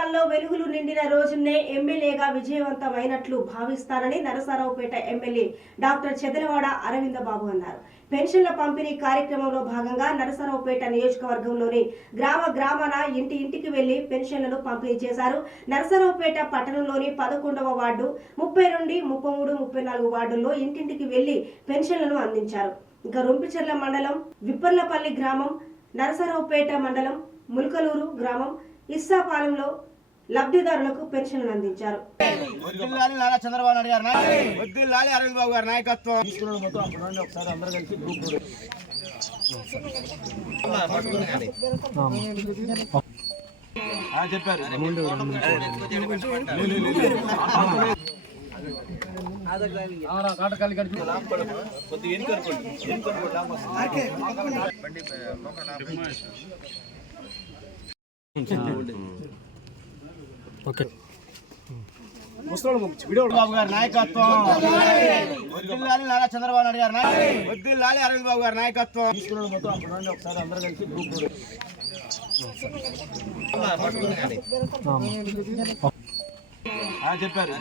జీవితాల్లో వెలుగులు నిండిన రోజునే ఎమ్మెల్యేగా విజయవంతమైనట్లు భావిస్తానని నరసరావుపేట ఎమ్మెల్యే డాక్టర్ చెదలవాడ అరవిందబాబు అన్నారు. పెన్షన్ల పంపిణీ కార్యక్రమంలో భాగంగా నరసరావుపేట నియోజకవర్గంలోని గ్రామాన ఇంటికి వెళ్లి పెన్షన్లను పంపిణీ చేశారు. నరసరావుపేట పట్టణంలోని 11వ వార్డు 32, 33, 34 వార్డుల్లో ఇంటింటికి వెళ్లి పెన్షన్లను అందించారు. ఇంకా రొంపిచెర్ల మండలం విప్పర్లపల్లి గ్రామం, నరసరావుపేట మండలం ముల్కలూరు గ్రామం ఇస్సాపాలెంలో లబ్ధిదారులకు పెన్షన్లు అందించారు. చంద్రబాబు నాయుడు గారు అరవింద్ బాబు గారి నాయకత్వం చెప్పారు. బాబు గారి నాయకత్వం చంద్రబాబు నాయుడు గారు అరవింద్ బాబు గారి నాయకత్వం చెప్పారు.